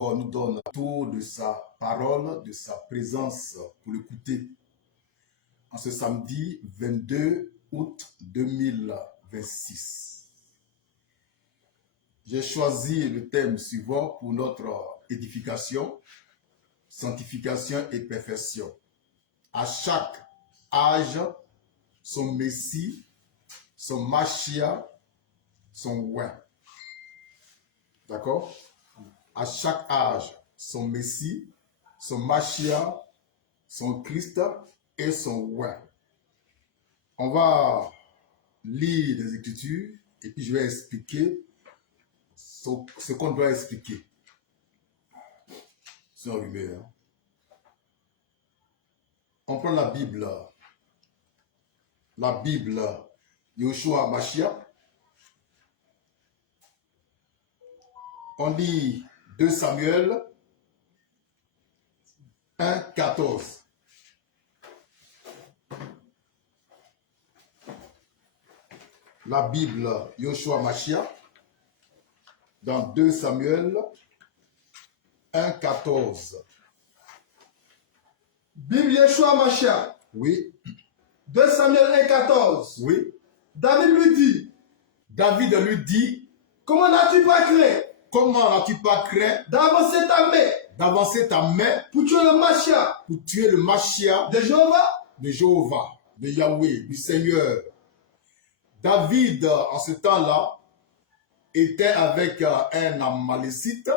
nous donne tout de sa parole, de sa présence pour l'écouter en ce samedi 22 août 2026. J'ai choisi le thème suivant pour notre édification, sanctification et perfection. À chaque âge, son Messie, son Machia, son oint. D'accord? À chaque âge, son Messie, son Machia, son Christ et son oint. On va lire des Écritures et puis je vais expliquer ce qu'on doit expliquer. C'est enrhumé, hein? On prend la Bible, Yoshua Mashiach. On lit 2 Samuel 1, 14. La Bible Yoshua Mashiach dans 2 Samuel 1, 14. Bible Yeshua Mashiach. Oui. 2 Samuel 1, 14. Oui. David lui dit, comment n'as-tu pas craint d'avancer ta main pour tuer le Mashiach de Jéhovah, de Yahweh, du Seigneur. David, en ce temps-là, était avec un Amalécite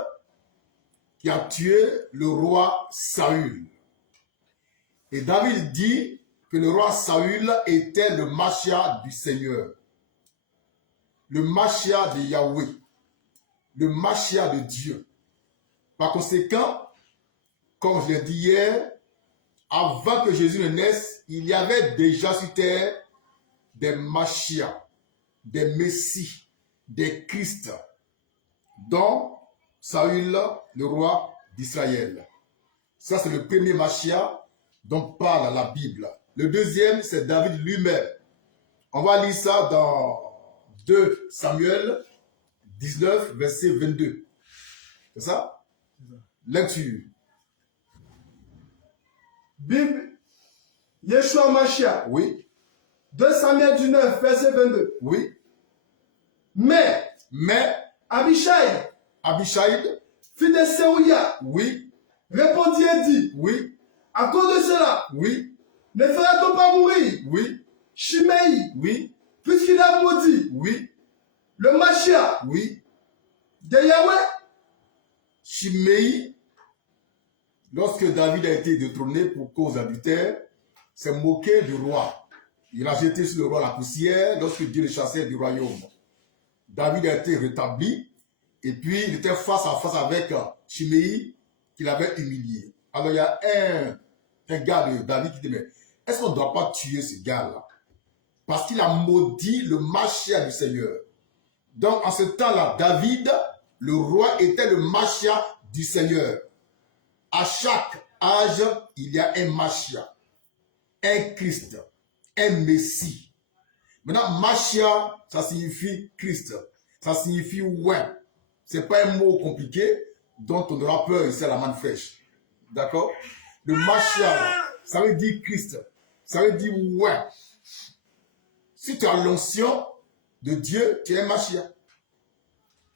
qui a tué le roi Saül. Et David dit que le roi Saül était le Mashiach du Seigneur, le Mashiach de Yahweh, le Mashiach de Dieu. Par conséquent, comme je l'ai dit hier, avant que Jésus ne naisse, il y avait déjà sur terre des Mashiach, des Messies, des Christ, dont Saül, le roi d'Israël. Ça, c'est le premier Mashiach dont parle la Bible. Le deuxième, c'est David lui-même. On va lire ça dans 2 Samuel 19, verset 22. C'est ça? Lecture. Bible Yeshua Mashiach. Oui. 2 Samuel 19, verset 22. Oui. Mais Abishai, fils de Séouya, oui, répondit et dit, oui, à cause de cela, oui, ne fera-t-on pas mourir oui, Shimei, oui, puisqu'il a maudit oui, le Mashiach oui. de Yahweh? Shimei, lorsque David a été détrôné pour cause d'adultère, s'est moqué du roi. Il a jeté sur le roi la poussière lorsque Dieu le chassait du royaume. David a été rétabli et puis il était face à face avec Shimei qu'il avait humilié. Alors il y a un gars de David qui dit, mais est-ce qu'on ne doit pas tuer ce gars-là? Parce qu'il a maudit le Mashiach du Seigneur. Donc en ce temps-là, David, le roi, était le Mashiach du Seigneur. À chaque âge, il y a un Mashiach, un Christ, un Messie. Maintenant, Mashiach, ça signifie Christ. Ça signifie ouais. Ce n'est pas un mot compliqué dont on aura peur ici à la manne fraîche. D'accord? Le Mashiach, ça veut dire Christ. Ça veut dire ouais. Si tu as l'onction de Dieu, tu es un Mashiach.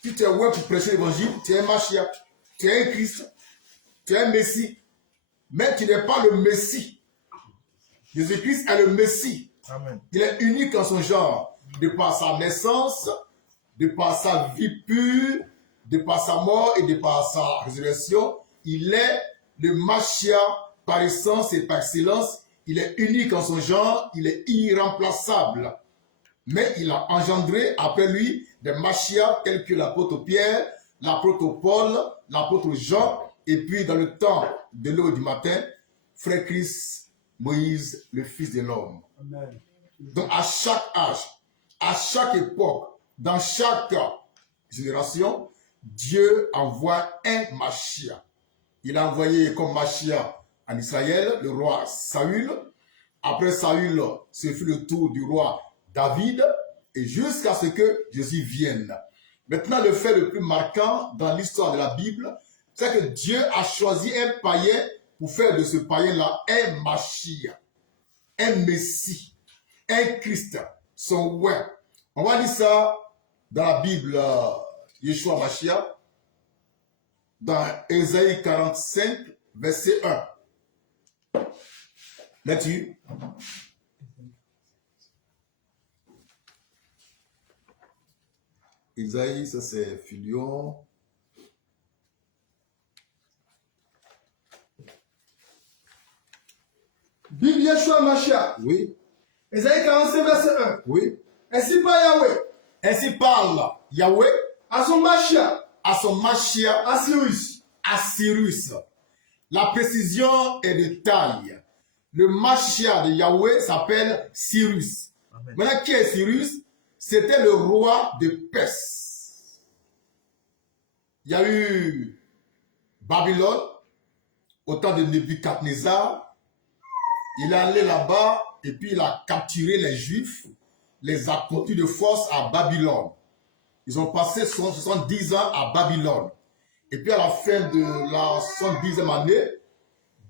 Si tu es ouais pour prêcher l'évangile, tu es un Mashiach. Tu es un Christ. Tu es un Messie. Mais tu n'es pas le Messie. Jésus-Christ est le Messie. Amen. Il est unique en son genre, de par sa naissance, de par sa vie pure, de par sa mort et de par sa résurrection. Il est le Mashiach par essence et par excellence. Il est unique en son genre, il est irremplaçable. Mais il a engendré après lui des Mashiach tels que l'apôtre Pierre, l'apôtre Paul, l'apôtre Jean, et puis dans le temps de l'eau du matin, frère Christ, Moïse, le fils de l'homme. Amen. Donc à chaque âge, à chaque époque, dans chaque génération, Dieu envoie un Mashiach. Il a envoyé comme Mashiach en Israël le roi Saül. Après Saül, ce fut le tour du roi David, et jusqu'à ce que Jésus vienne. Maintenant, le fait le plus marquant dans l'histoire de la Bible, C'est que Dieu a choisi un païen pour faire de ce païen-là un Mashiach, un Messie, un Christ, son ouais. On va lire ça dans la Bible, Yeshua Mashiach, dans Ésaïe 45, verset 1. Là-dessus. Isaïe, ça c'est Filion. Bible Yeshua Mashiach. Oui. Ésaïe 45, verset 1. Oui. Ainsi parle Yahweh. Ainsi parle Yahweh À son Mashiach. à son Mashiach, À Cyrus. à Cyrus. La précision est de taille. Le Mashiach de Yahweh s'appelle Cyrus. Amen. Maintenant, qui est Cyrus? C'était le roi de Perse. Il y a eu Babylone au temps de Nebuchadnezzar. Il est allé là-bas et puis il a capturé les Juifs, les a conduits de force à Babylone. Ils ont passé 70 ans à Babylone. Et puis à la fin de la 70e année,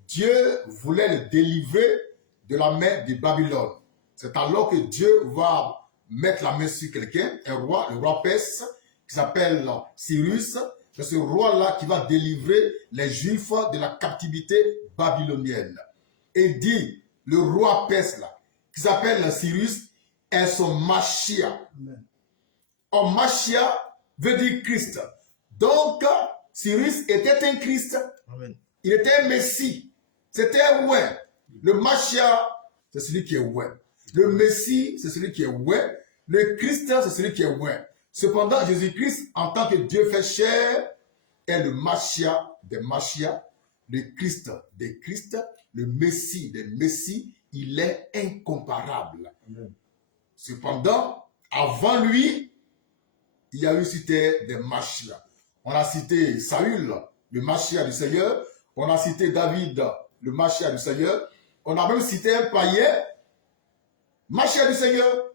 Dieu voulait le délivrer de la main de Babylone. C'est alors que Dieu va mettre la main sur quelqu'un, un roi, le roi perse, qui s'appelle Cyrus. C'est ce roi-là qui va délivrer les Juifs de la captivité babylonienne. Et dit, le roi perse là, qui s'appelle Cyrus, est son Mashiach. Or, Mashiach veut dire Christ. Donc, Cyrus était un Christ. Amen. Il était un Messie. C'était un ouais. Le Mashiach, c'est celui qui est ouais. Le Messie, c'est celui qui est ouais. Le Christ, c'est celui qui est ouais. Cependant, Jésus-Christ, en tant que Dieu fait chair, est le Mashiach des Mashiach, le Christ des Christ, le Messie des Messies. Il est incomparable. Amen. Cependant, avant lui, il y a eu cité des Mashiach. On a cité Saül, le Mashiach du Seigneur. On a cité David, le Mashiach du Seigneur. On a même cité un païen, Mashiach du Seigneur.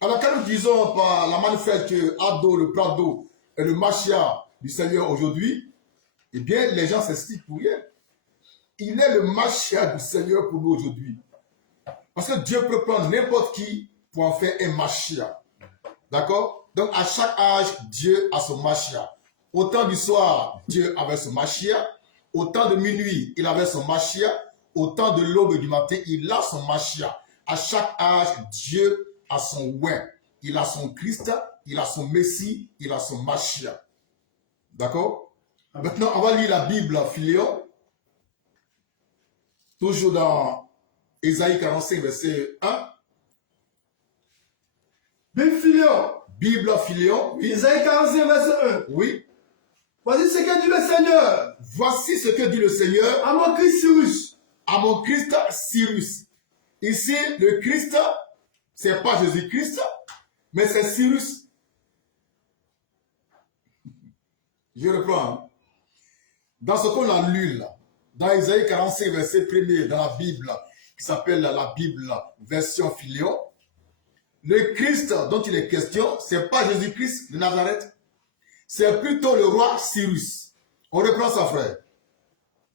Alors quand nous disons par la manufacture Ado, le Prado et le Mashiach du Seigneur aujourd'hui, eh bien les gens s'expliquent pour rien. Il est le Mashiach du Seigneur pour nous aujourd'hui. Parce que Dieu peut prendre n'importe qui pour en faire un Mashiach. D'accord? Donc à chaque âge, Dieu a son Mashiach. Au temps du soir, Dieu avait son Mashiach. Au temps de minuit, il avait son Mashiach. Au temps de l'aube et du matin, il a son Mashiach. À chaque âge, Dieu a son ouais. Il a son Christ, il a son Messie, il a son Mashiach. D'accord? Maintenant, on va lire la Bible, Philéon. Toujours dans Ésaïe 45, verset 1. Bible Philéon. Bible, Philéon. Oui. Ésaïe 45, verset 1. Oui. Voici ce que dit le Seigneur. Voici ce que dit le Seigneur À mon Christ Cyrus. à mon Christ Cyrus. Ici, le Christ, c'est pas Jésus-Christ, mais c'est Cyrus. Je reprends. Dans ce qu'on a lu là, dans Isaïe 45, verset 1er, dans la Bible, qui s'appelle la Bible version Philéon, le Christ dont il est question, c'est pas Jésus-Christ de Nazareth, c'est plutôt le roi Cyrus. On reprend ça, frère.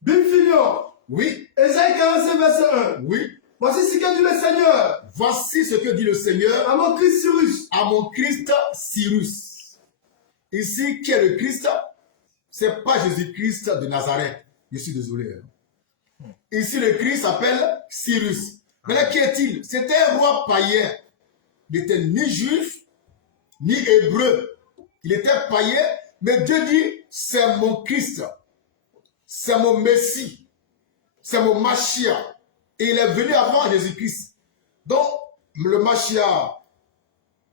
Bible Philéon. Oui, Ésaïe 45, verset 1. oui. Voici ce que dit le Seigneur. Voici ce que dit le Seigneur À mon Christ Cyrus. à mon Christ Cyrus. Ici, qui est le Christ? C'est pas Jésus-Christ de Nazareth. Je suis désolé. Ici, le Christ s'appelle Cyrus. Maintenant, qui est-il? C'était un roi païen. Il n'était ni juif, ni hébreu. Il était païen, mais Dieu dit, c'est mon Christ. C'est mon Messie. C'est mon Mashiach. Et il est venu avant Jésus-Christ. Donc, le Mashiach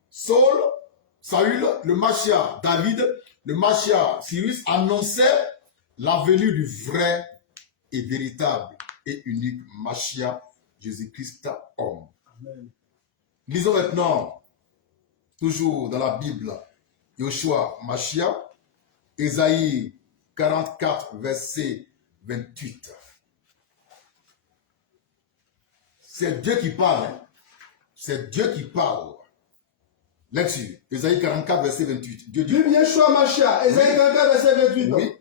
Saül, le Mashiach David, le Mashiach Cyrus annonçait la venue du vrai et véritable et unique Mashiach Jésus-Christ homme. Amen. Lisons maintenant, toujours dans la Bible, Yeshua Mashiach, Ésaïe 44, verset 28. C'est Dieu qui parle. Hein? C'est Dieu qui parle. Là-dessus, Ésaïe 44, verset 28. Dieu dit, Bible Yeshua Mashiach. Ésaïe 44, verset 28. oui,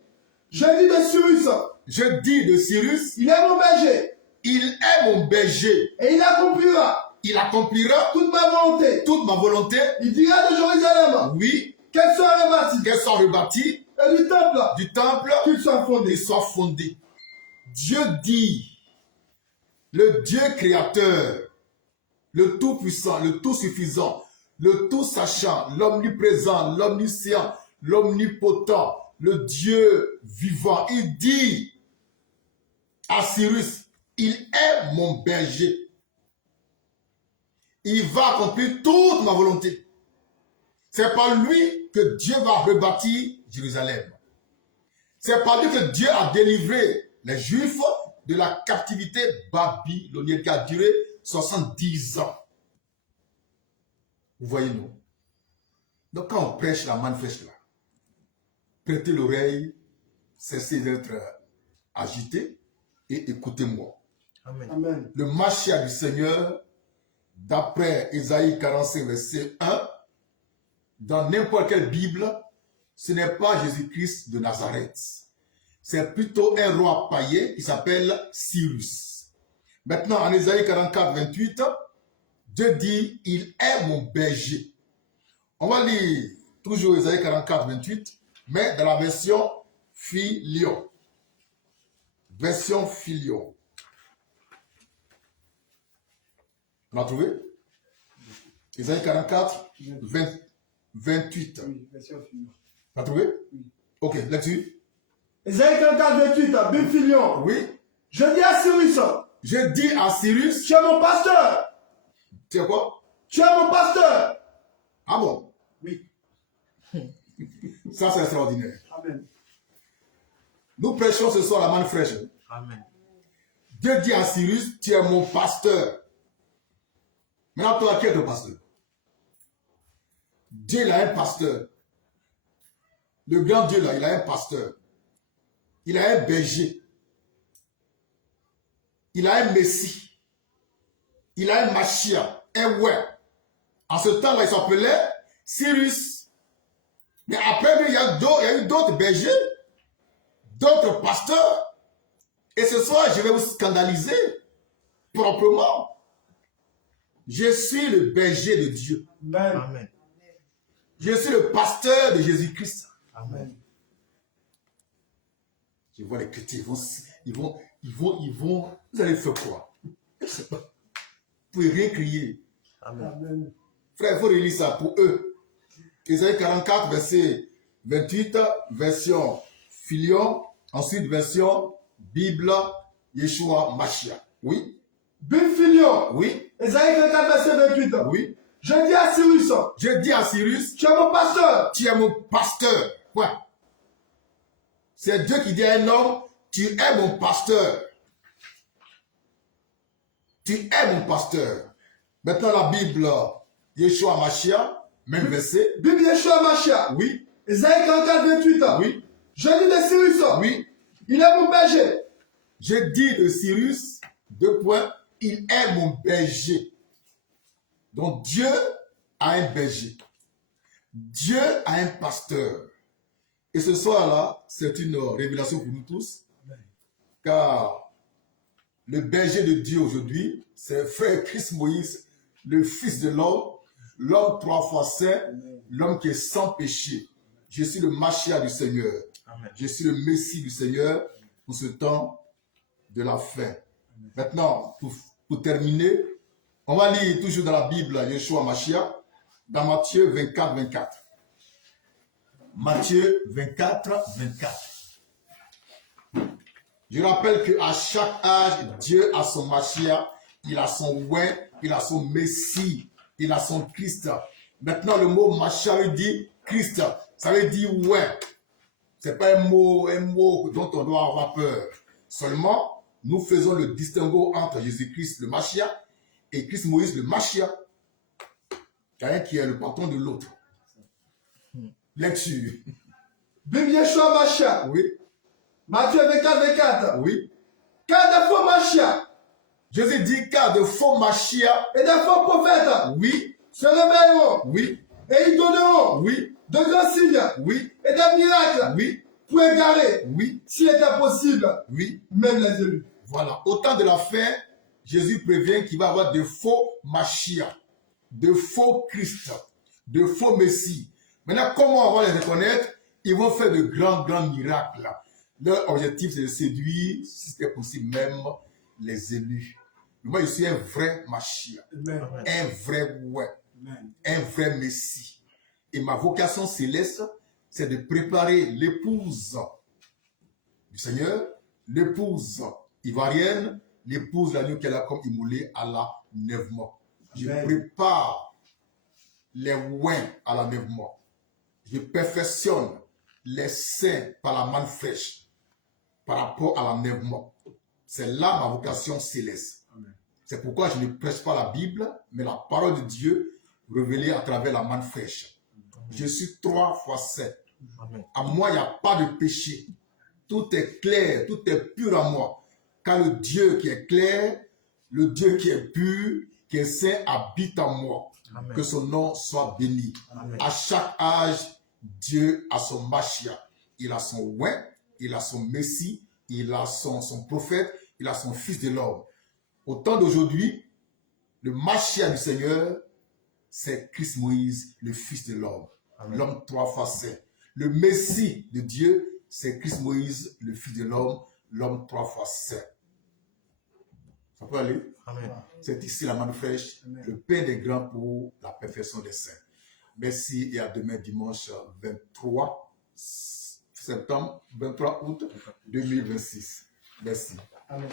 Je dis de Cyrus, Je dis de Cyrus, il est mon berger, il est mon berger. et il accomplira Il accomplira toute ma volonté. toute ma volonté. Il dira de Jérusalem Oui, qu'elle soit rebâtie, qu'elle soit rebâtie, et du temple qu'il qu'il soit fondé. soit fondé. Dieu dit, le Dieu créateur, le tout-puissant, le tout-suffisant, le tout-sachant, l'omniprésent, l'omniscient, l'omnipotent, le Dieu vivant. Il dit à Cyrus, il est mon berger. Il va accomplir toute ma volonté. C'est par lui que Dieu va rebâtir Jérusalem. C'est par lui que Dieu a délivré les Juifs de la captivité babylonienne qui a duré 70 ans. Vous voyez, nous. Donc quand on prêche la manne fraîche là, prêtez l'oreille, cessez d'être agité et écoutez-moi. Amen. Amen. Le Mashiach du Seigneur, d'après Ésaïe 45, verset 1, dans n'importe quelle Bible, ce n'est pas Jésus-Christ de Nazareth. C'est plutôt un roi païen qui s'appelle Cyrus. Maintenant, en Ésaïe 44, 28, Dieu dit, il est mon berger. On va lire toujours Ésaïe 44, 28, mais dans la version Filion. Version Filion. On a trouvé? Ésaïe 44, 28. Oui, version suivante. On a trouvé? Oui. Ok, là-dessus. Ésaïe 44, 28, Biphilion. Oui. Je dis à Cyrus, Je dis à Cyrus, tu es mon pasteur. tu sais quoi? Tu es mon pasteur. Ah bon? Oui. Ça, c'est extraordinaire. Amen. Nous prêchons ce soir la manne fraîche. Amen. Dieu dit à Cyrus, tu es mon pasteur. Maintenant, toi, qui est ton pasteur? Dieu, il a un pasteur. Le grand Dieu, là, il a un pasteur. Il a un berger. Il a un messie. Il a un Mashiach, un ouais. En ce temps-là, il s'appelait Cyrus. Mais après lui, il y a eu d'autres bergers, d'autres pasteurs. Et ce soir, je vais vous scandaliser proprement. Je suis le berger de Dieu. Amen. Amen. Je suis le pasteur de Jésus-Christ. Amen. Je vois les chrétiens, ils vont, vous allez faire quoi? Je sais pas. Vous pouvez rien crier. Amen. Amen. Frère, il faut relire ça pour eux. Ésaïe 44, verset 28, version Filion, ensuite version Bible, Yeshua, Mashiach. Oui? Biphilion. Oui? Ésaïe 44, verset 28. Oui? Je dis à Cyrus, Je dis à Cyrus, tu es mon pasteur. tu es mon pasteur. Ouais. C'est Dieu qui dit à un homme, tu es mon pasteur. Tu es mon pasteur. Maintenant la Bible, Yeshua Mashiach, même verset. Bible Yeshua Mashiach. Oui, Ésaïe 44, 28. oui, Je dis de Cyrus, oui. il est mon berger. Je dis de Cyrus, deux points, il est mon berger. Donc Dieu a un berger. Dieu a un pasteur. Et ce soir-là, c'est une révélation pour nous tous. Car le berger de Dieu aujourd'hui, c'est frère Christ Moïse, le fils de l'homme 3 fois saint, l'homme qui est sans péché. Je suis le Mashiach du Seigneur. Amen. Je suis le Messie du Seigneur pour ce temps de la fin. Maintenant, pour terminer, on va lire toujours dans la Bible Yeshua Mashiach, dans Matthieu 24, 24. Matthieu 24, 24. Je rappelle qu'à chaque âge, Dieu a son Mashiach, il a son ouais, il a son Messie, il a son Christ. Maintenant, le mot Mashiach veut dire Christ, ça veut dire ouais. C'est pas un mot dont on doit avoir peur. Seulement, nous faisons le distinguo entre Jésus-Christ, le Mashiach, et Christ Moïse, le Mashiach. Il y a un qui est le patron de l'autre. Lecture. Bible Yeshua Mashiach. Oui, Matthieu 24, 24. oui. Car de faux Mashiach Jésus dit car de faux Mashiach, et de faux prophètes oui, se réveilleront oui, et ils donneront oui, de grands signes oui, et des miracles oui, pour égarer, Oui, s'il était possible, oui. même les élus. Voilà. Au temps de la fin, Jésus prévient qu'il va y avoir de faux Mashiach, de faux Christ, de faux Messie. Maintenant, comment on va les reconnaître? Ils vont faire de grands miracles. Leur objectif, c'est de séduire, si c'était possible, même les élus. Mais moi, je suis un vrai Mashiach, un vrai un vrai Messie. Et ma vocation céleste, c'est de préparer l'épouse du Seigneur, l'épouse ivoirienne, l'épouse l'agneau qu'elle a comme immolé à l'enlèvement. Je prépare les ouins à l'enlèvement. Je perfectionne les saints par la main fraîche par rapport à l'enlèvement. C'est là ma vocation céleste. C'est pourquoi je ne prêche pas la Bible, mais la parole de Dieu révélée à travers la main fraîche. Je suis 3 fois 7. À moi, il n'y a pas de péché. Tout est clair, tout est pur à moi. Car le Dieu qui est clair, le Dieu qui est pur, qui est saint, habite en moi. Amen. Que son nom soit béni. Amen. À chaque âge, Dieu a son Mashiach. Il a son oint, il a son Messie, il a son prophète, il a son fils de l'homme. Au temps d'aujourd'hui, le Mashiach du Seigneur, c'est Christ Moïse, le fils de l'homme. L'homme 3 fois saint. Le Messie de Dieu, c'est Christ Moïse, le fils de l'homme, l'homme 3 fois saint. Ça peut aller? Amen. C'est ici la main fraîche, le pain des grands pour la perfection des saints. Merci et à demain dimanche 23 septembre, 23 août 2026. Merci. Amen.